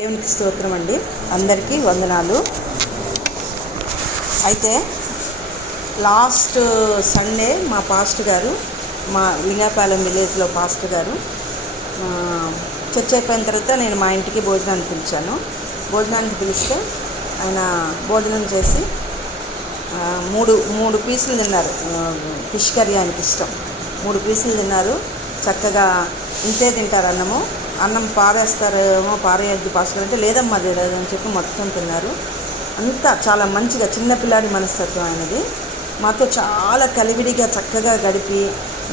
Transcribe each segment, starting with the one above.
దేవునికి స్తోత్రం అండి. అందరికీ వందనాలు. అయితే లాస్ట్ సండే మా పాస్టర్ గారు, మా లింగాపాలెం విలేజ్లో పాస్టర్ గారు చర్చ్ అయిపోయిన తర్వాత నేను మా ఇంటికి భోజనానికి పిలిచాను. భోజనానికి పిలిస్తే ఆయన భోజనం చేసి మూడు పీసులు తిన్నారు. ఫిష్ కర్రీ ఆయనకి ఇష్టం. 3 పీసులు తిన్నారు. చక్కగా ఇంతే తింటారు అన్నం పారేస్తారేమో, పారేయద్దు పాస్టర్ అంటే లేదమ్మా లేదని చెప్పి మొత్తం తిన్నారు. అంతా చాలా మంచిగా, చిన్నపిల్లాడి మనస్తత్వం ఆయనది. మాతో చాలా కలివిడిగా చక్కగా గడిపి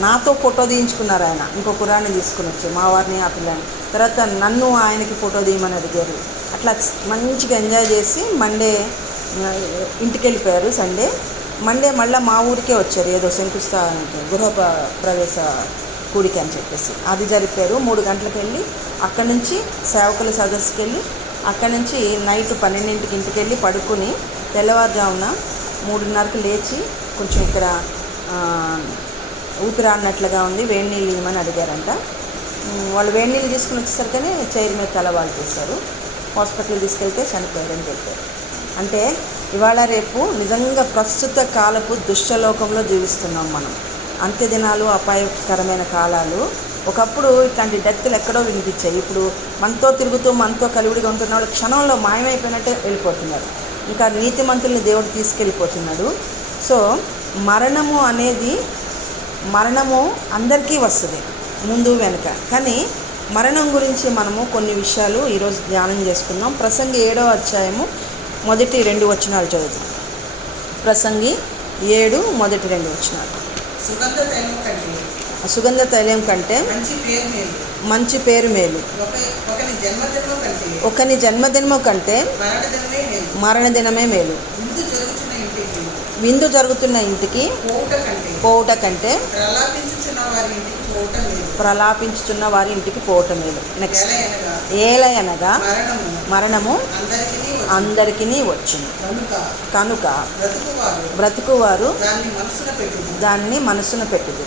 నాతో ఫోటో తీయించుకున్నారు. ఆయన ఇంకో కురాన్ని తీసుకుని వచ్చి మా వారిని, ఆ పిల్లని, తర్వాత నన్ను ఆయనకి ఫోటో తీయమని అడిగారు. అట్లా మంచిగా ఎంజాయ్ చేసి మండే ఇంటికి వెళ్ళిపోయారు. మండే మళ్ళీ మా ఊరికే వచ్చారు. ఏదో గృహ ప్రవేశ కూడిక అని చెప్పేసి అది జరిపారు. 3 గంటలకు వెళ్ళి అక్కడి నుంచి సేవకుల సదస్సుకి వెళ్ళి అక్కడి నుంచి నైట్ 12ంటికి ఇంటికి వెళ్ళి పడుకుని తెల్లవారుజామున 3:30కి లేచి కొంచెం ఇక్కడ ఊపిరాడినట్లుగా ఉంది, వేడి నీళ్ళు ఇవ్వమని అడిగారంట. వాళ్ళు వేడి నీళ్ళు తీసుకుని వచ్చేసరికనే చైర్ మీద తలవాళ్ళు చేశారు. హాస్పిటల్ తీసుకెళ్తే చనిపోయారని చెప్పారు. అంటే ఇవాళ రేపు నిజంగా ప్రస్తుత కాలపు దుష్టలోకంలో జీవిస్తున్నాం మనం. అంత్యదినాలు, అపాయకరమైన కాలాలు. ఒకప్పుడు ఇట్లాంటి డెత్తులు ఎక్కడో వినిపించాయి. ఇప్పుడు మనతో తిరుగుతూ మనతో కలివిడిగా ఉంటున్న వాళ్ళు క్షణంలో మాయమైపోయినట్టే వెళ్ళిపోతున్నారు. ఇంకా నీతిమంతుల్ని దేవుడు తీసుకెళ్ళిపోతున్నాడు. సో మరణము అందరికీ వస్తుంది, ముందు వెనుక. కానీ మరణం గురించి మనము కొన్ని విషయాలు ఈరోజు ధ్యానం చేసుకున్నాం. ప్రసంగి 7వ అధ్యాయము మొదటి 2 వచనాలు చదువుతాం. ప్రసంగి 7 మొదటి 2 వచనాలు. సుగంధ తైలం కంటే మంచి పేరు మేలు, ఒకని జన్మదినము కంటే మరణదినమే మేలు, విందు జరుగుతున్న ఇంటికి పోవుట కంటే ప్రలాపించుచున్న వారి ఇంటికి పోవటం మేలు. నెక్స్ట్, ఏలయనగా మరణము అందరికీ వచ్చును కనుక బ్రతుకువారు దాన్ని మనసున పెట్టుదు.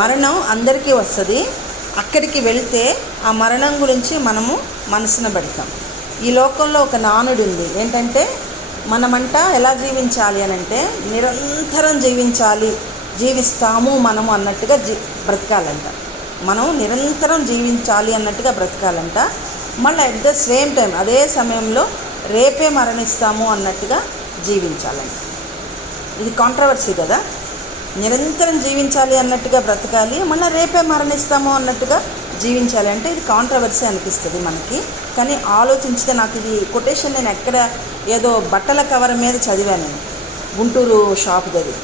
మరణం అందరికీ వస్తుంది. అక్కడికి వెళ్తే ఆ మరణం గురించి మనము మనసున పెడతాం. ఈ లోకంలో ఒక నానుడు ఉంది. ఏంటంటే మనమంట ఎలా జీవించాలి అని అంటే నిరంతరం జీవిస్తాము మనము అన్నట్టుగా బ్రతకాలంట. మనం నిరంతరం జీవించాలి అన్నట్టుగా బ్రతకాలంట. మళ్ళీ అట్ ద సేమ్ టైం అదే సమయంలో రేపే మరణిస్తాము అన్నట్టుగా జీవించాలంట. ఇది కాంట్రవర్సీ కదా. నిరంతరం జీవించాలి అన్నట్టుగా బ్రతకాలి, మళ్ళీ రేపే మరణిస్తాము అన్నట్టుగా జీవించాలి అంటే ఇది కాంట్రవర్సీ అనిపిస్తుంది మనకి. కానీ ఆలోచించితే, నాకు ఇది కొటేషన్ నేను ఎక్కడ ఏదో బట్టల కవర్ మీద చదివాను, గుంటూరు షాప్ది.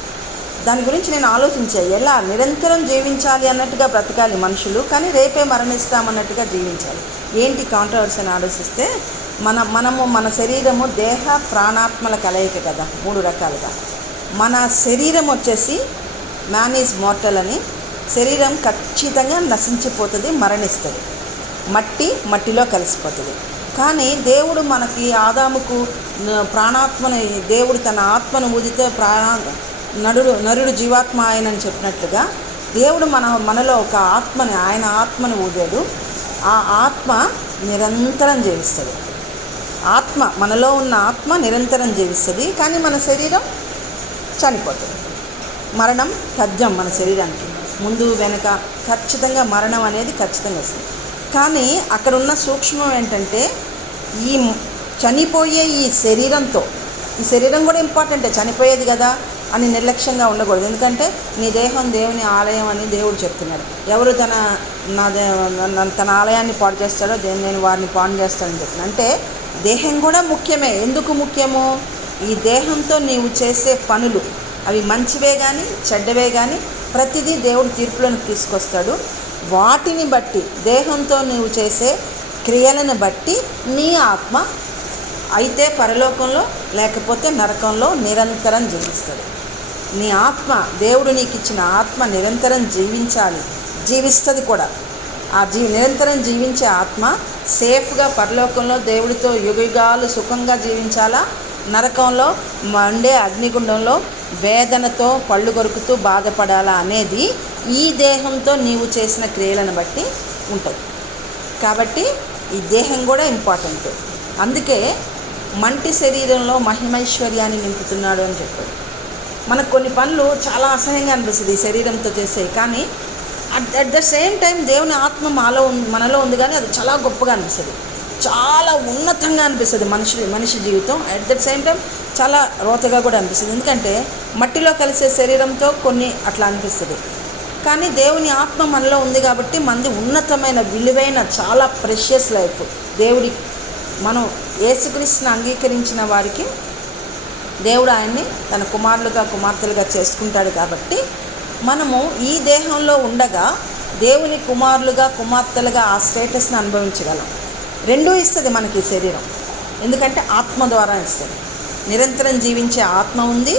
దాని గురించి నేను ఆలోచించాను. ఎలా నిరంతరం జీవించాలి అన్నట్టుగా బ్రతకాలి మనుషులు, కానీ రేపే మరణిస్తామన్నట్టుగా జీవించాలి. ఏంటి కాంట్రవర్సీ అని ఆలోచిస్తే, మన శరీరము దేహ ప్రాణాత్మల కలయిక కదా, 3 రకాలుగా. మన శరీరం వచ్చేసి మ్యాన్ ఈజ్ మార్టల్ అని, శరీరం ఖచ్చితంగా నశించిపోతుంది, మరణిస్తుంది, మట్టిలో కలిసిపోతుంది. కానీ దేవుడు మనకి ఆదాముకు ప్రాణాత్మని, దేవుడు తన ఆత్మను ఊదితే నరుడు జీవాత్మ ఆయనని చెప్పినట్లుగా దేవుడు మనలో ఒక ఆత్మని, ఆయన ఆత్మను ఊదాడు. ఆ ఆత్మ నిరంతరం జీవిస్తుంది. మనలో ఉన్న ఆత్మ నిరంతరం జీవిస్తుంది. కానీ మన శరీరం చనిపోతుంది. మరణం తథ్యం మన శరీరానికి, ముందు వెనక ఖచ్చితంగా మరణం అనేది ఖచ్చితంగా వస్తుంది. కానీ అక్కడ ఉన్న సూక్ష్మం ఏంటంటే, ఈ చనిపోయే ఈ శరీరం కూడా ఇంపార్టెంటే, చనిపోయేది కదా అని నిర్లక్ష్యంగా ఉండకూడదు. ఎందుకంటే నీ దేహం దేవుని ఆలయం అని దేవుడు చెప్తున్నాడు. ఎవరు తన ఆలయాన్ని పాడు చేస్తాడో నేను వారిని పాడు చేస్తానని చెప్తున్నాను. అంటే దేహం కూడా ముఖ్యమే. ఎందుకు ముఖ్యము? ఈ దేహంతో నీవు చేసే పనులు, అవి మంచివే కానీ చెడ్డవే కానీ ప్రతిదీ దేవుడు తీర్పులను తీసుకొస్తాడు. వాటిని బట్టి, దేహంతో నీవు చేసే క్రియలను బట్టి నీ ఆత్మ అయితే పరలోకంలో లేకపోతే నరకంలో నిరంతరం జీవిస్తుంది. నీ ఆత్మ, దేవుడు నీకు ఇచ్చిన ఆత్మ నిరంతరం జీవిస్తుంది కూడా. ఆ నిరంతరం జీవించే ఆత్మ సేఫ్గా పరలోకంలో దేవుడితో యుగాలు సుఖంగా జీవించాలా, నరకంలో మండే అగ్నిగుండంలో వేదనతో పళ్ళు కొరుకుతూ బాధపడాలా అనేది ఈ దేహంతో నీవు చేసిన క్రియలను బట్టి ఉంటుంది. కాబట్టి ఈ దేహం కూడా ఇంపార్టెంట్. అందుకే మంటి శరీరంలో మహిమైశ్వర్యాన్ని నింపుతున్నాడు అని చెప్పాడు. మనకు కొన్ని పనులు చాలా అసహ్యంగా అనిపిస్తుంది ఈ శరీరంతో చేసేవి, కానీ అట్ ద సేమ్ టైం దేవుని ఆత్మ మనలో ఉంది, కానీ అది చాలా గొప్పగా అనిపిస్తుంది, చాలా ఉన్నతంగా అనిపిస్తుంది మనిషి జీవితం. అట్ ద సేమ్ టైం చాలా రోతగా కూడా అనిపిస్తుంది. ఎందుకంటే మట్టిలో కలిసే శరీరంతో కొన్ని అట్లా అనిపిస్తుంది, కానీ దేవుని ఆత్మ మనలో ఉంది కాబట్టి మనది ఉన్నతమైన విలువైన చాలా ప్రెషియస్ లైఫ్. దేవుడి మనం యేసుక్రీస్తుని అంగీకరించిన వారికి దేవుడు ఆయన్ని తన కుమారులుగా కుమార్తెలుగా చేసుకుంటాడు. కాబట్టి మనము ఈ దేహంలో ఉండగా దేవుని కుమారులుగా కుమార్తెలుగా ఆ స్టేటస్ని అనుభవించగలం. రెండూ ఇస్తుంది మనకి శరీరం, ఎందుకంటే ఆత్మ ద్వారా ఇస్తుంది. నిరంతరం జీవించే ఆత్మ ఉంది,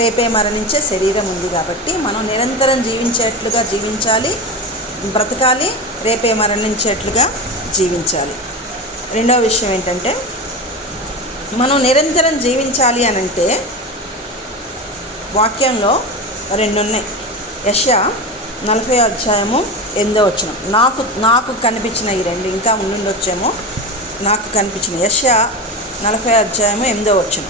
రేపే మరణించే శరీరం ఉంది. కాబట్టి మనం నిరంతరం జీవించేట్లుగా జీవించాలి, బ్రతకాలి, రేపే మరణించేట్లుగా జీవించాలి. రెండవ విషయం ఏంటంటే, మనం నిరంతరం జీవించాలి అని అంటే వాక్యంలో రెండు ఉన్నాయి. యెషయా 40:8 నాకు కనిపించిన ఈ రెండు, ఇంకా ఉండుండొచ్చేమో, నాకు కనిపించిన యెషయా 40:8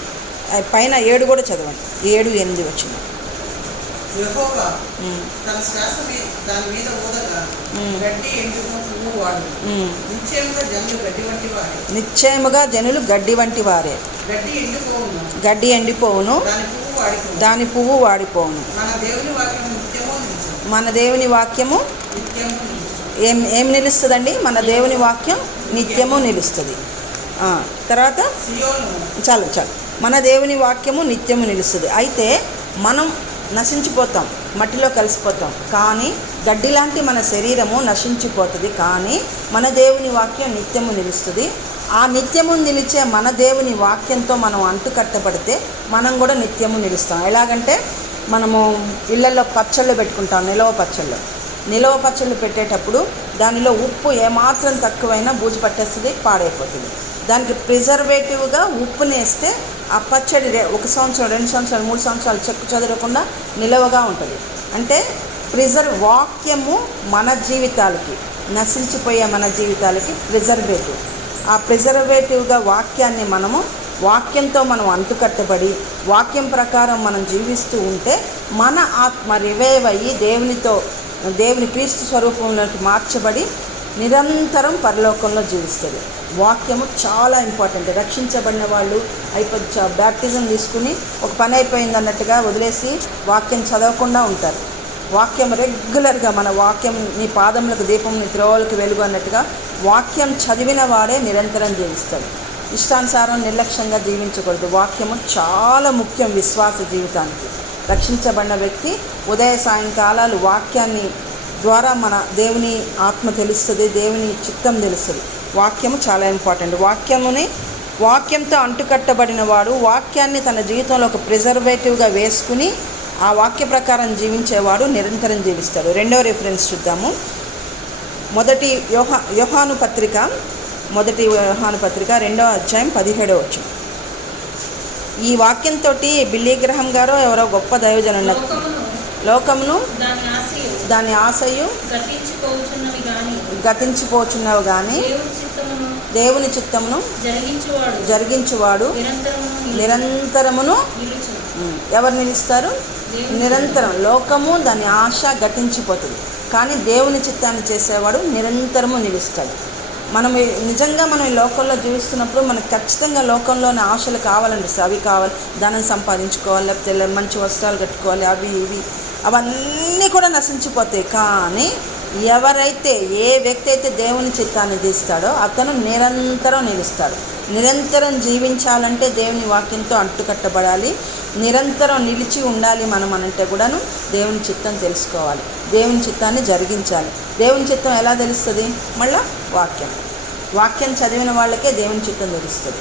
పైన 7 కూడా చదవండి, 7-8 యెహోవా తన శ్వాస దాని మీద ఊదగా గడ్డి ఎండును పువ్వు వాడు. నిశ్చయముగా జనులు గడ్డి వంటి వారే. గడ్డి ఎండిపోవును, దాని పువ్వు వాడిపోవును. మన దేవుని వాక్యము ఏం నిలుస్తుందండి? మన దేవుని వాక్యం నిత్యము నిలుస్తుంది. తర్వాత చాలు మన దేవుని వాక్యము నిత్యము నిలుస్తుంది. అయితే మనం నశించిపోతాం, మట్టిలో కలిసిపోతాం, కానీ గడ్డి లాంటి మన శరీరము నశించిపోతుంది, కానీ మన దేవుని వాక్యం నిత్యము నిలుస్తుంది. ఆ నిత్యము నిలిచే మన దేవుని వాక్యంతో మనం అంటుకట్టబడితే మనం కూడా నిత్యము నిలుస్తాం. ఎలాగంటే మనము ఇళ్లలో పచ్చళ్ళు పెట్టుకుంటాం, నిలవ పచ్చళ్ళు పెట్టేటప్పుడు దానిలో ఉప్పు ఏమాత్రం తక్కువైనా బూజు పట్టేస్తుంది, పాడైపోతుంది. దానికి ప్రిజర్వేటివ్గా ఉప్పునేస్తే ఆ పచ్చడి 1 సంవత్సరం, 2 సంవత్సరాలు, 3 సంవత్సరాలు చెక్కు చెదరకుండా నిలవగా ఉంటుంది. అంటే వాక్యము మన జీవితాలకి, నశించిపోయే మన జీవితాలకి ప్రిజర్వేటివ్. ఆ ప్రిజర్వేటివ్గా వాక్యాన్ని వాక్యంతో మనం అంటుకట్టబడి వాక్యం ప్రకారం మనం జీవిస్తూ ఉంటే మన ఆత్మ రివైవ్ అయ్యి దేవుని క్రీస్తు స్వరూపంలోకి మార్చబడి నిరంతరం పరలోకంలో జీవిస్తుంది. వాక్యము చాలా ఇంపార్టెంట్. రక్షించబడిన వాళ్ళు బ్యాప్టిజం తీసుకుని ఒక పని అయిపోయింది అన్నట్టుగా వదిలేసి వాక్యం చదవకుండా ఉంటారు. వాక్యం రెగ్యులర్గా, మన వాక్యం నీ పాదములకు దీపం, నీ త్రోవలకు వెలుగు అన్నట్టుగా వాక్యం చదివిన వాడే నిరంతరం జీవిస్తాడు. ఇష్టానుసారం నిర్లక్ష్యంగా జీవించకూడదు. వాక్యము చాలా ముఖ్యం విశ్వాస జీవితానికి. రక్షించబడిన వ్యక్తి ఉదయ సాయంకాలాలు వాక్యాన్ని ద్వారా మన దేవుని ఆత్మ తెలుస్తుంది, దేవుని చిత్తం తెలుస్తుంది. వాక్యము చాలా ఇంపార్టెంట్. వాక్యంతో అంటుకట్టబడిన వాడు వాక్యాన్ని తన జీవితంలో ఒక ప్రిజర్వేటివ్గా వేసుకుని ఆ వాక్య ప్రకారం జీవించేవాడు నిరంతరం జీవిస్తాడు. రెండవ రిఫరెన్స్ చూద్దాము. మొదటి యోహాను పత్రిక 2:17 ఈ వాక్యంతో బిల్లీ గ్రహం గారు ఎవరో గొప్ప దైవజనులు, లోకమును దాని ఆశయు గతించిపోచున్నవి కానీ దేవుని చిత్తమును జరిగించువాడు నిరంతరమును. ఎవరు నిలుస్తారు? నిరంతరం. లోకము దాని ఆశ గతించిపోతుంది, కానీ దేవుని చిత్తాన్ని చేసేవాడు నిరంతరము నిలుస్తాడు. మనం ఈ లోకంలో జీవిస్తున్నప్పుడు మనకు ఖచ్చితంగా లోకంలోని ఆశలు కావాలనిపిస్తాయి. అవి కావాలి, ధనం సంపాదించుకోవాలి, లేకపోతే మంచి వస్త్రాలు కట్టుకోవాలి, అవి ఇవి అవన్నీ కూడా నశించిపోతాయి. కానీ ఏ వ్యక్తి అయితే దేవుని చిత్తాన్ని తీస్తాడో అతను నిరంతరం నిలుస్తాడు. నిరంతరం జీవించాలంటే దేవుని వాక్యంతో అంటుకట్టబడాలి, నిరంతరం నిలిచి ఉండాలి. మనం అనంటే కూడాను దేవుని చిత్తం తెలుసుకోవాలి, దేవుని చిత్తాన్ని జరిగించాలి. దేవుని చిత్తం ఎలా తెలుస్తుంది? మళ్ళీ వాక్యం చదివిన వాళ్ళకే దేవుని చిత్తం తెలుస్తుంది.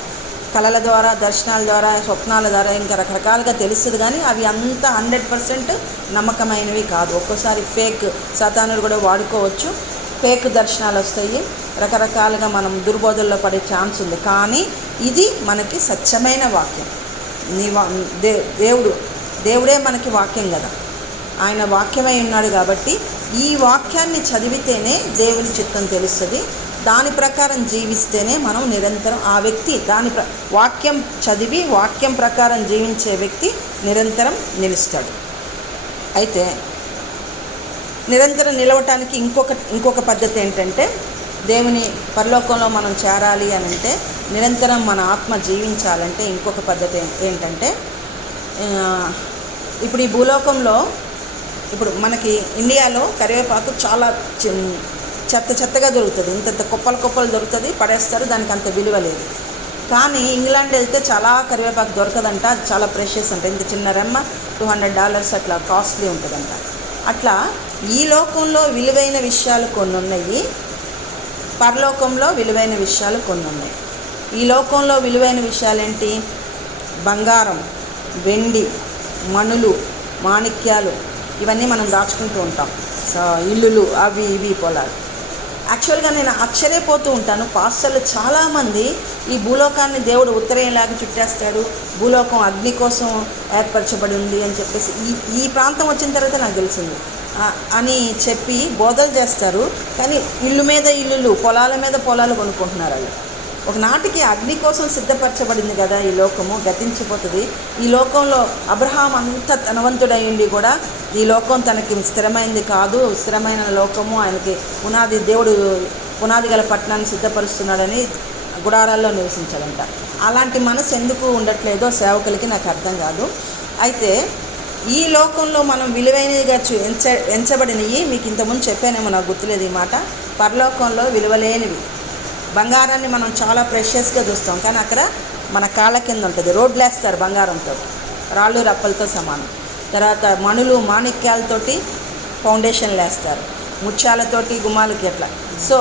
కళల ద్వారా, దర్శనాల ద్వారా, స్వప్నాల ద్వారా ఇంకా రకరకాలుగా తెలుస్తుంది, కానీ అవి అంతా 100% నమ్మకమైనవి కాదు. ఒక్కోసారి ఫేక్ సాతానులు కూడా వాడుకోవచ్చు. ఫేక్ దర్శనాలు వస్తాయి, రకరకాలుగా మనం దుర్బోధల్లో పడే ఛాన్స్ ఉంది. కానీ ఇది మనకి సత్యమైన వాక్యం. దేవుడే మనకి వాక్యం కదా, ఆయన వాక్యమై ఉన్నాడు. కాబట్టి ఈ వాక్యాన్ని చదివితేనే దేవుని చిత్తం తెలుస్తుంది. దాని ప్రకారం జీవిస్తేనే మనం నిరంతరం ఆ వ్యక్తి వాక్యం చదివి వాక్యం ప్రకారం జీవించే వ్యక్తి నిరంతరం నిలుస్తాడు. అయితే నిరంతరం నిలవటానికి ఇంకొక పద్ధతి ఏంటంటే, దేవుని పరలోకంలో మనం చేరాలి అని అంటే, నిరంతరం మన ఆత్మ జీవించాలంటే ఇంకొక పద్ధతి ఏంటంటే, ఇప్పుడు ఈ భూలోకంలో ఇప్పుడు మనకి ఇండియాలో కరివేపాకు చాలా చెత్తగా దొరుకుతుంది, ఇంత కుప్పలు దొరుకుతుంది, పడేస్తారు, దానికి అంత విలువ లేదు. కానీ ఇంగ్లాండ్ వెళ్తే చాలా కరివేపాకు దొరకదంట, చాలా ప్రెషియస్ ఉంటుంది, ఇంత చిన్న రెమ్మ $200 అట్లా కాస్ట్లీ ఉంటుందంట. అట్లా ఈ లోకంలో విలువైన విషయాలు కొన్ని ఉన్నాయి, పరలోకంలో విలువైన విషయాలు కొన్ని ఉన్నాయి. ఈ లోకంలో విలువైన విషయాలు ఏంటి? బంగారం, వెండి, మణులు, మాణిక్యాలు, ఇవన్నీ మనం దాచుకుంటూ ఉంటాం. ఇల్లులు, అవి ఇవి పొలాలు. యాక్చువల్గా నేను ఆశ్చర్యపోతూ ఉంటాను, పాస్టర్లు చాలామంది ఈ భూలోకాన్ని దేవుడు ఉత్తరేయంలాగా చుట్టేస్తాడు, భూలోకం అగ్ని కోసం ఏర్పరచబడి ఉంది అని చెప్పేసి ఈ ప్రాంతం వచ్చిన తర్వాత నాకు తెలిసింది అని చెప్పి బోధలు చేస్తారు. కానీ ఇల్లు మీద ఇల్లులు, పొలాల మీద పొలాలు కొనుక్కుంటున్నారు వాళ్ళు. ఒకనాటికి అగ్ని కోసం సిద్ధపరచబడింది కదా ఈ లోకము, గతించిపోతుంది. ఈ లోకంలో అబ్రహాం అంత ధనవంతుడయ్యింది కూడా ఈ లోకం తనకి స్థిరమైంది కాదు, స్థిరమైన లోకము ఆయనకి దేవుడు పునాది గల పట్టణాన్ని సిద్ధపరుస్తున్నాడని గుడారాల్లో నివసించాలంట. అలాంటి మనసు ఎందుకు ఉండట్లేదో సేవకులకి నాకు అర్థం కాదు. అయితే ఈ లోకంలో మనం విలువైనదిగా ఎంచబడినవి మీకు ఇంతకుముందు చెప్పానేమో, నాకు గుర్తులేదు ఈ మాట. పరలోకంలో విలువలేనివి, బంగారాన్ని మనం చాలా ప్రెషియస్గా చూస్తాం, కానీ అక్కడ మన కాళ్ళ కింద ఉంటుంది. రోడ్లు వేస్తారు బంగారంతో, రాళ్ళు రప్పలతో సమానం. తర్వాత మణులు, మాణిక్యాలతోటి ఫౌండేషన్లు వేస్తారు, ముత్యాలతోటి గుమ్మాలకి అట్లా. సో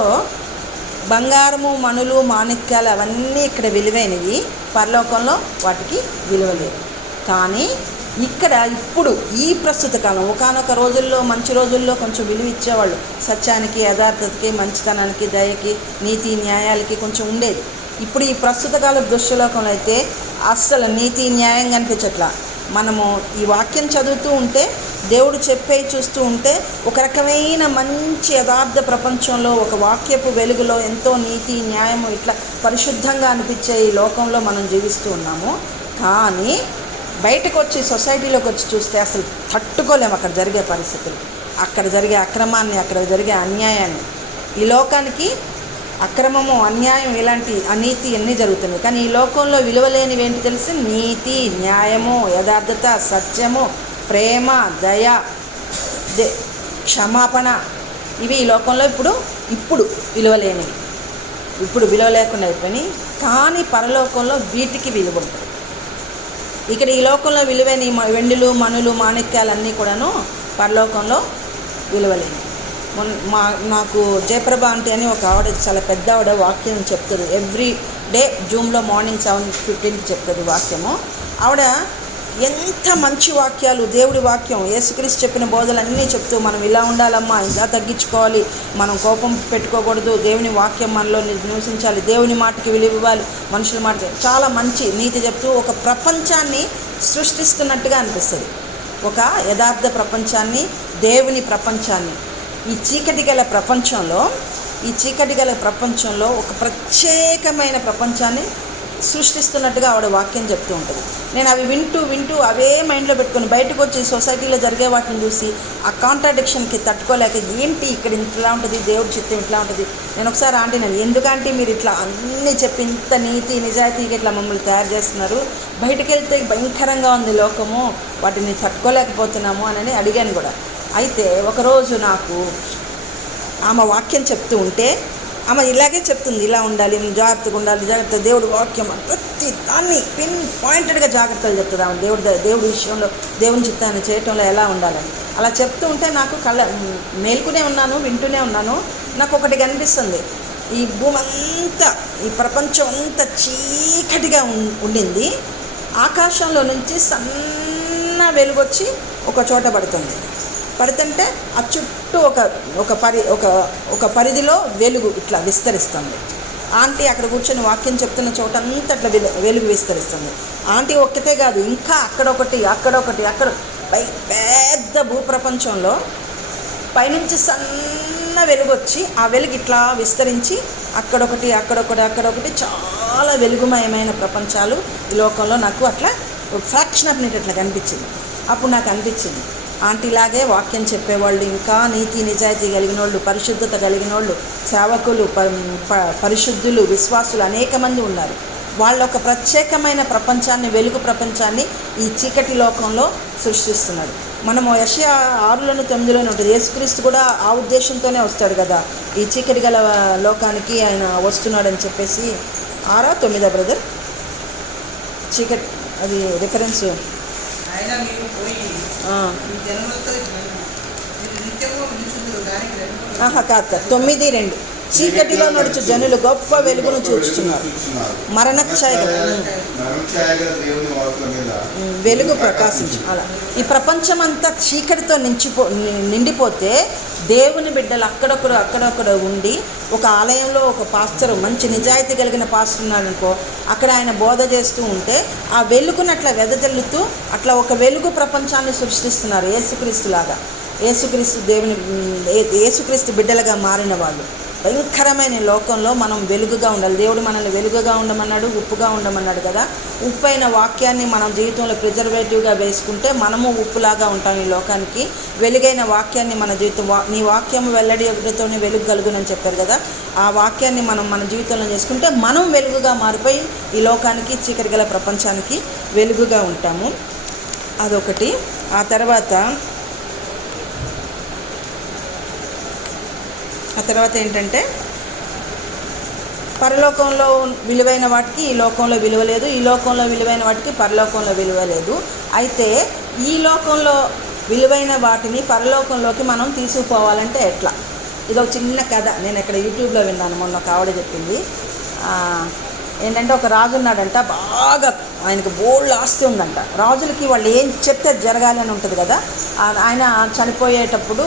బంగారము, మణులు, మాణిక్యాలు అవన్నీ ఇక్కడ విలువైనవి, పరలోకంలో వాటికి విలువ లేదు. కానీ ఇక్కడ ఇప్పుడు ఈ ప్రస్తుత కాలం, ఒకానొక రోజుల్లో మంచి రోజుల్లో కొంచెం విలువ ఇచ్చేవాళ్ళు, సత్యానికి, యథార్థతకి, మంచితనానికి, దయకి, నీతి న్యాయాలకి కొంచెం ఉండేది. ఇప్పుడు ఈ ప్రస్తుత కాల దృశ్యలోకంలో అయితే అస్సలు నీతి న్యాయం కనిపించట్లా. మనము ఈ వాక్యం చదువుతూ ఉంటే, దేవుడు చెప్పేవి చూస్తూ ఉంటే, ఒక రకమైన మంచి యథార్థ ప్రపంచంలో, ఒక వాక్యపు వెలుగులో ఎంతో నీతి న్యాయము ఇట్లా పరిశుద్ధంగా అనిపించే ఈ లోకంలో మనం జీవిస్తూ ఉన్నాము. కానీ బయటకు వచ్చి సొసైటీలోకి వచ్చి చూస్తే అసలు తట్టుకోలేము అక్కడ జరిగే పరిస్థితులు, అక్కడ జరిగే అక్రమాన్ని, అక్కడ జరిగే అన్యాయాన్ని. ఈ లోకానికి అక్రమము, అన్యాయం, ఇలాంటి అనీతి అన్నీ జరుగుతున్నాయి. కానీ ఈ లోకంలో విలువలేనివి ఏంటి తెలిసి? నీతి, న్యాయము, యథార్థత, సత్యము, ప్రేమ, దయ, క్షమాపణ, ఇవి ఈ లోకంలో ఇప్పుడు విలువలేనివి, ఇప్పుడు విలువ లేకుండా అయిపోయినాయి. కానీ పరలోకంలో వీటికి విలువ ఉంటుంది. ఇక్కడ ఈ లోకంలో విలువైన వెండిలు, మణులు, మాణిక్యాలన్నీ కూడాను పరలోకంలో విలువలేని. నాకు జయప్రభ ఆంటీ అని ఒక ఆవిడ, చాలా పెద్ద ఆవిడ, వాక్యం చెప్తుంది ఎవ్రీ డే జూమ్లో మార్నింగ్ 7:15 చెప్తుంది వాక్యము. ఆవిడ ఎంత మంచి వాక్యాలు, దేవుడి వాక్యం, యేసుక్రీస్తు చెప్పిన బోధలన్నీ చెప్తూ, మనం ఇలా ఉండాలమ్మా, ఇలా తగ్గించుకోవాలి, మనం కోపం పెట్టుకోకూడదు, దేవుని వాక్యం మనలో నివసించాలి, దేవుని మాటకి విలువ ఇవ్వాలి, మనుషుల మాటకి, చాలా మంచి నీతి చెప్తూ ఒక ప్రపంచాన్ని సృష్టిస్తున్నట్టుగా అనిపిస్తుంది. ఒక యథార్థ ప్రపంచాన్ని, దేవుని ప్రపంచాన్ని, ఈ చీకటి గల ప్రపంచంలో ఒక ప్రత్యేకమైన ప్రపంచాన్ని సృష్టిస్తున్నట్టుగా ఆవిడ వాక్యం చెప్తూ ఉంటుంది. నేను అవి వింటూ అవే మైండ్లో పెట్టుకొని బయటకు వచ్చి సొసైటీలో జరిగే వాటిని చూసి ఆ కాంట్రాడిక్షన్కి తట్టుకోలేక, ఏంటి ఇక్కడ ఇట్లా ఉంటుంది, దేవుడి చిత్తం ఇట్లా ఉంటుంది. నేను ఒకసారి ఆంటీ, నేను ఎందుకంటే మీరు ఇట్లా అన్నీ చెప్పి ఇంత నీతి నిజాయితీగా ఇట్లా మమ్మల్ని తయారు చేస్తున్నారు, బయటకు వెళ్తే భయంకరంగా ఉంది లోకము, వాటిని తట్టుకోలేకపోతున్నాము అని అడిగాను కూడా. అయితే ఒకరోజు నాకు ఆమె వాక్యం చెప్తూ ఉంటే, ఆమె ఇలాగే చెప్తుంది, ఇలా ఉండాలి, జాగ్రత్తగా ఉండాలి, జాగ్రత్త, దేవుడి వాక్యం ప్రతి దాన్ని పిన్ పాయింటెడ్గా జాగ్రత్తలు చెప్తుంది ఆమె. దేవుడి విషయంలో, దేవుని చిత్తాన్ని చేయటంలో ఎలా ఉండాలని అలా చెప్తూ ఉంటే నాకు మేల్కునే ఉన్నాను, వింటూనే ఉన్నాను. నాకు ఒకటి కనిపిస్తుంది, ఈ భూమి అంతా, ఈ ప్రపంచం అంతా చీకటిగా ఉండింది, ఆకాశంలో నుంచి సన్న వెలుగొచ్చి ఒక చోట పడుతుంటే ఆ చుట్టూ ఒక పరిధిలో వెలుగు ఇట్లా విస్తరిస్తుంది. ఆంటీ అక్కడ కూర్చొని వాక్యం చెప్తున్న చోట అంతా అట్లా వెలుగు విస్తరిస్తుంది. ఆంటీ ఒక్కతే కాదు, ఇంకా అక్కడ పెద్ద భూప్రపంచంలో పైనుంచి సన్న వెలుగు వచ్చి ఆ వెలుగు ఇట్లా విస్తరించి అక్కడొకటి చాలా వెలుగుమయమైన ప్రపంచాలు ఈ లోకంలో నాకు అట్లా ఫ్రాక్షన్ ఆఫ్ మినిట్ అట్లా కనిపించింది. అప్పుడు నాకు అనిపించింది ఆంటీలాగే వాక్యం చెప్పేవాళ్ళు, ఇంకా నీతి నిజాయితీ కలిగిన వాళ్ళు, పరిశుద్ధత కలిగిన వాళ్ళు, సేవకులు, పరిశుద్ధులు, విశ్వాసులు అనేక మంది ఉన్నారు. వాళ్ళ ఒక ప్రత్యేకమైన ప్రపంచాన్ని, వెలుగు ప్రపంచాన్ని ఈ చీకటి లోకంలో సృష్టిస్తున్నాడు. మనము యెషయా 6:9 ఉంటుంది. యేసుక్రీస్తు కూడా ఆ ఉద్దేశంతోనే వస్తాడు కదా, ఈ చీకటి గల లోకానికి ఆయన వస్తున్నాడని చెప్పేసి. 6-9 బ్రదర్, చీకటి అది రిఫరెన్స్. ఆయన నీవు పోయి ఈ జనములతో నిత్యము నిలుచుందురు గాని కాదు 9:2 చీకటిలో నడుచు జనులు గొప్ప వెలుగును చూచుచున్నారు, వెలుగు ప్రకాశించు. అలా ఈ ప్రపంచమంతా చీకటితో నిండిపోతే దేవుని బిడ్డలు అక్కడొక్కడ ఉండి, ఒక ఆలయంలో ఒక పాస్టర్, మంచి నిజాయితీ కలిగిన పాస్టర్ ఉన్నాడనుకో, అక్కడ ఆయన బోధ చేస్తూ ఉంటే ఆ వెలుగును అట్లా వెదజల్లుతూ అట్లా ఒక వెలుగు ప్రపంచాన్ని సృష్టిస్తున్నారు. యేసుక్రీస్తులాగా, యేసుక్రీస్తు బిడ్డలుగా మారిన వాళ్ళు. భయంకరమైన లోకంలో మనం వెలుగుగా ఉండాలి. దేవుడు మనల్ని వెలుగుగా ఉండమన్నాడు, ఉప్పుగా ఉండమన్నాడు కదా. ఉప్పు అయిన వాక్యాన్ని మనం జీవితంలో ప్రిజర్వేటివ్గా వేసుకుంటే మనము ఉప్పులాగా ఉంటాం ఈ లోకానికి. వెలుగైన వాక్యాన్ని మన జీవితం, నీ వాక్యం వెల్లడి ఒకటితోనే వెలుగు కలుగునని చెప్పారు కదా. ఆ వాక్యాన్ని మనం మన జీవితంలో చేసుకుంటే మనం వెలుగుగా మారిపోయి ఈ లోకానికి, చీకటి గల ప్రపంచానికి వెలుగుగా ఉంటాము. అదొకటి. ఆ తర్వాత ఏంటంటే, పరలోకంలో విలువైన వాటికి ఈ లోకంలో విలువ లేదు, ఈ లోకంలో విలువైన వాటికి పరలోకంలో విలువ లేదు. అయితే ఈ లోకంలో విలువైన వాటిని పరలోకంలోకి మనం తీసుకుపోవాలంటే ఎట్లా? ఇదొక చిన్న కథ, నేను ఇక్కడ యూట్యూబ్లో విన్నాను, మొన్న ఒక ఆవిడ చెప్పింది. ఏంటంటే, ఒక రాజు ఉన్నాడంట, బాగా ఆయనకు బోల్డ్ ఆస్తి ఉందంట. రాజులకి వాళ్ళు ఏం చెప్తే జరగాలి అని ఉంటుంది కదా. ఆయన చనిపోయేటప్పుడు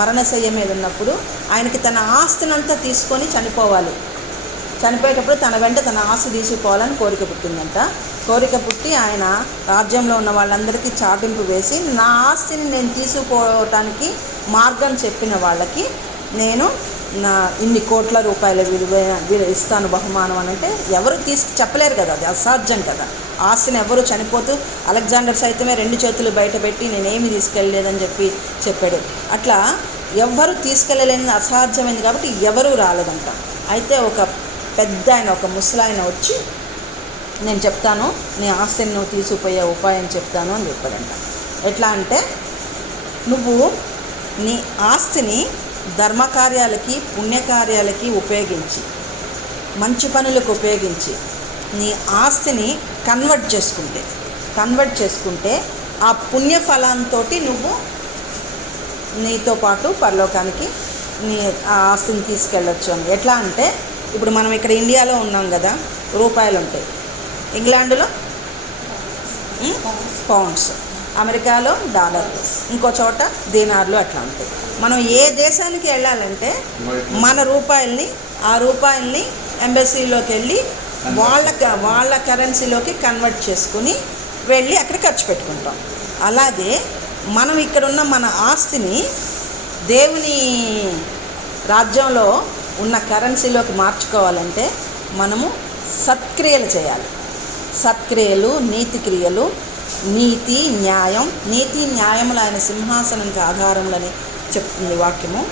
మరణశయ్య మీద ఉన్నప్పుడు ఆయనకి తన ఆస్తినంతా తీసుకొని చనిపోవాలి. చనిపోయేటప్పుడు తన వెంట తన ఆస్తి తీసుకుపోవాలని కోరిక పుట్టిందంట. కోరిక పుట్టి ఆయన రాజ్యంలో ఉన్న వాళ్ళందరికీ చాటింపు వేసి, నా ఆస్తిని నేను తీసుకుపోవటానికి మార్గం చెప్పిన వాళ్ళకి నేను ఇన్ని కోట్ల రూపాయల విలువ ఇస్తాను బహుమానం అని అంటే ఎవరు చెప్పలేరు కదా, అది అసాధ్యం కదా. ఆస్తిని ఎవరు చనిపోతూ, అలెగ్జాండర్ సైతమే 2 చేతులు బయట పెట్టి నేనేమి తీసుకెళ్ళలేదని చెప్పాడు. అట్లా ఎవ్వరు తీసుకెళ్ళలేని అసాధ్యమైంది కాబట్టి ఎవరూ రాలేదంట. అయితే ఒక పెద్ద ఆయన, ఒక ముసలాయన వచ్చి, నేను చెప్తాను, నీ ఆస్తిని నువ్వు తీసుకుపోయే ఉపాయం చెప్తాను అని చెప్పాడంట. ఎట్లా అంటే, నువ్వు నీ ఆస్తిని ధర్మకార్యాలకి, పుణ్యకార్యాలకి ఉపయోగించి, మంచి పనులకు ఉపయోగించి నీ ఆస్తిని కన్వర్ట్ చేసుకుంటే ఆ పుణ్యఫలంతో నువ్వు నీతో పాటు పరలోకానికి నీ ఆ ఆస్తిని తీసుకెళ్ళొచ్చు అని. ఎట్లా అంటే, ఇప్పుడు మనం ఇక్కడ ఇండియాలో ఉన్నాం కదా, రూపాయలు ఉంటాయి, ఇంగ్లాండ్లో పౌండ్స్, అమెరికాలో డాలర్లు, ఇంకో చోట దీనార్లు అట్లా ఉంటాయి. మనం ఏ దేశానికి వెళ్ళాలంటే ఆ రూపాయల్ని ఎంబసీలోకి వెళ్ళి వాళ్ళ కరెన్సీలోకి కన్వర్ట్ చేసుకుని వెళ్ళి అక్కడ ఖర్చు పెట్టుకుంటాం. అలాగే మనం ఇక్కడున్న మన ఆస్తిని దేవుని రాజ్యంలో ఉన్న కరెన్సీలోకి మార్చుకోవాలంటే మనము సత్క్రియలు చేయాలి. సత్క్రియలు, నీతి క్రియలు, నీతి న్యాయములు ఆయన సింహాసనానికి ఆధారములని చెప్తుంది వాక్యము.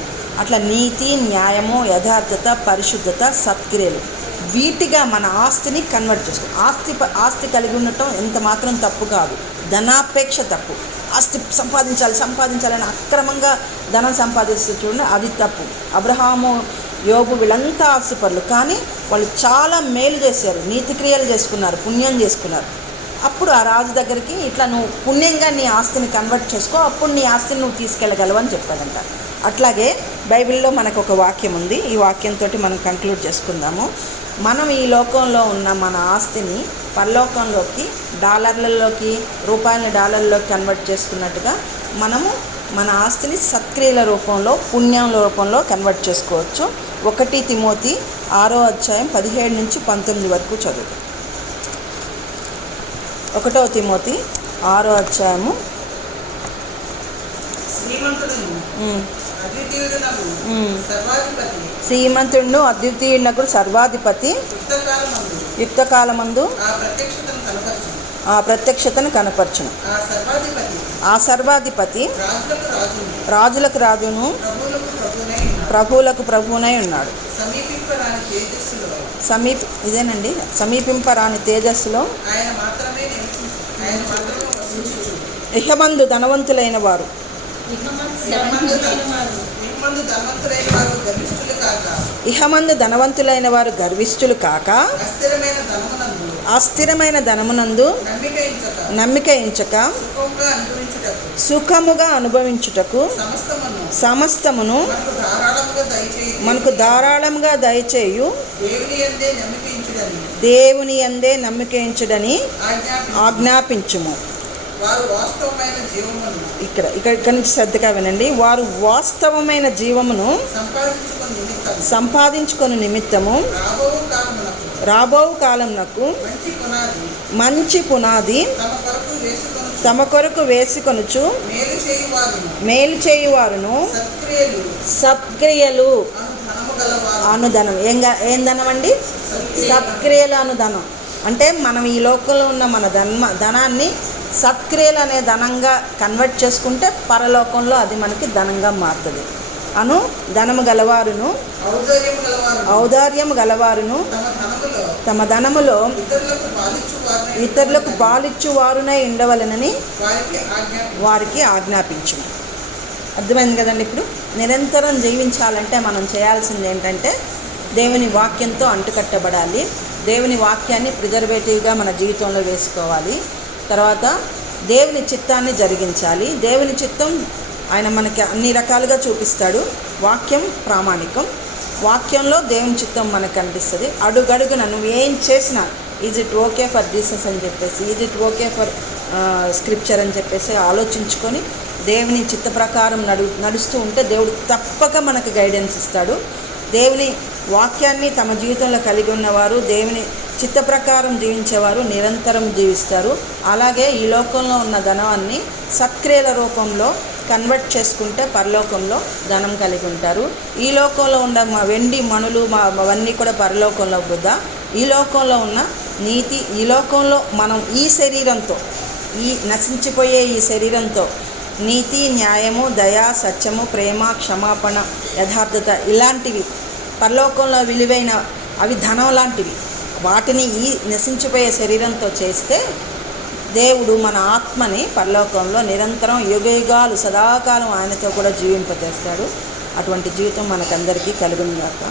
అట్లా నీతి, న్యాయము, యథార్థత, పరిశుద్ధత, సత్క్రియలు, వీటిగా మన ఆస్తిని కన్వర్ట్ చేసుకో. ఆస్తి కలిగి ఉండటం ఎంత మాత్రం తప్పు కాదు, ధనాపేక్ష తప్పు. ఆస్తి సంపాదించాలని అక్రమంగా ధనం సంపాదిస్తూ చూడండి, అది తప్పు. అబ్రహాము, యోబు వీళ్ళంతా ఆస్తిపరులు, కానీ వాళ్ళు చాలా మేలు చేశారు, నీతి క్రియలు చేసుకున్నారు, పుణ్యం చేసుకున్నారు. అప్పుడు ఆ రాజు దగ్గరికి, ఇట్లా నువ్వు పుణ్యంగా నీ ఆస్తిని కన్వర్ట్ చేసుకో, అప్పుడు నీ ఆస్తిని నువ్వు తీసుకెళ్ళగలవు అని చెప్పాడంట. అట్లాగే బైబిల్లో మనకు ఒక వాక్యం ఉంది, ఈ వాక్యంతో మనం కంక్లూడ్ చేసుకుందాము. మనం ఈ లోకంలో ఉన్న మన ఆస్తిని పరలోకంలోకి, రూపాయలని డాలర్లలోకి కన్వర్ట్ చేసుకున్నట్టుగా మనము మన ఆస్తిని సత్క్రియల రూపంలో, పుణ్యం రూపంలో కన్వర్ట్ చేసుకోవచ్చు. 1 తిమోతి 6వ అధ్యాయం 17 నుంచి 19 వరకు చదువు. 1 తిమోతి 6వ అధ్యాయము. శ్రీమంతులను అద్వితీయుడునగు ఉమ్. సర్వాధిపతి శ్రీమంతుడును అద్వితీయునకు సర్వాధిపతి యుక్తకాలమందు యుక్తకాలమందు ఆ ప్రత్యక్షతను కనపరచును. ఆ ప్రత్యక్షతను కనపరచును. ఆ సర్వాధిపతి ఆ సర్వాధిపతి రాజులకు రాజును రాజులకు రాజును ప్రభువులకు ప్రభువునై ఉన్నాడు. ప్రభువులకు ప్రభువునై ఉన్నాడు. సమీపింపరాని తేజస్సులో ఇదేనండి సమీపింపరాని తేజస్సులో ఆయన మాత్రమే వసించుచు. ఇహమందు ధనవంతులైన వారు ఇహమందు ధనవంతులైన వారు గర్విష్ఠులు కాక ఇహమందు ధనవంతులైన వారు గర్విష్ఠులు కాక అస్థిరమైన ధనమునందు అస్థిరమైన ధనమునందు నమ్మిక ఇంచక సుఖముగా అనుభవించుటకు సమస్తమును మనకు ధారాళముగా దయచేయు దేవుని యందే నమ్మికించుడని ఆజ్ఞాపించుము. ఇక్కడ నుంచి శ్రద్ధగా వినండి. వారు వాస్తవమైన జీవమును సంపాదించుకొని నిమిత్తము రాబో కాలమునకు మంచి పునాది తమ కొరకు వేసుకొనుచు మేలు చేయువారును సత్క్రియలు అనుధనం. ఏం ధనం అండి? సత్క్రియలు అనుధనం. అంటే మనం ఈ లోకంలో ఉన్న మన ధనాన్ని సత్క్రియలు అనే ధనంగా కన్వర్ట్ చేసుకుంటే పరలోకంలో అది మనకి ధనంగా మారుతుంది. ధనము గలవారును ఔదార్యము గలవారును తమ ధనములో ఇతరులకు పాలిచ్చువారునై ఉండవలెనని వారికి ఆజ్ఞాపించుము. అర్థమైంది కదండి. ఇప్పుడు నిరంతరం జీవించాలంటే మనం చేయాల్సింది ఏంటంటే దేవుని వాక్యంతో అంటుకట్టబడాలి. దేవుని వాక్యాన్ని ప్రిజర్వేటివ్గా మన జీవితంలో వేసుకోవాలి. తర్వాత దేవుని చిత్తాన్ని జరిగించాలి. దేవుని చిత్తం ఆయన మనకి అన్ని రకాలుగా చూపిస్తాడు. వాక్యం ప్రామాణికం. వాక్యంలో దేవుని చిత్తం మనకు కనిపిస్తుంది. అడుగడుగున నువ్వు ఏం చేసినా is it okay for Jesus అని చెప్పేసి, is it okay for scripture అని చెప్పేసి ఆలోచించుకొని దేవుని చిత్త ప్రకారం నడుస్తూ ఉంటే దేవుడు తప్పక మనకు గైడెన్స్ ఇస్తాడు. దేవుని వాక్యాన్ని తమ జీవితంలో కలిగి ఉన్నవారు, దేవుని చిత్త ప్రకారం జీవించేవారు నిరంతరం జీవిస్తారు. అలాగే ఈ లోకంలో ఉన్న ధనాన్ని సత్క్రియల రూపంలో కన్వర్ట్ చేసుకుంటే పరలోకంలో ధనం కలిగి ఉంటారు. ఈ లోకంలో ఉన్న మా వెండి మణులు అవన్నీ కూడా పరలోకంలో వృధా. ఈ లోకంలో ఉన్న నీతి, ఈ లోకంలో మనం ఈ శరీరంతో, ఈ నశించిపోయే ఈ శరీరంతో నీతి, న్యాయము, దయ, సత్యము, ప్రేమ, క్షమాపణ, యథార్థత ఇలాంటివి పరలోకంలో విలువైన అవి ధనం లాంటివి. వాటిని ఈ నశించిపోయే శరీరంతో చేస్తే దేవుడు మన ఆత్మని పరలోకంలో నిరంతరం యుగయుగాలు సదాకాలం ఆయనతో కూడా జీవింపజేస్తాడు. అటువంటి జీవితం మనకందరికీ కలుగును గాక.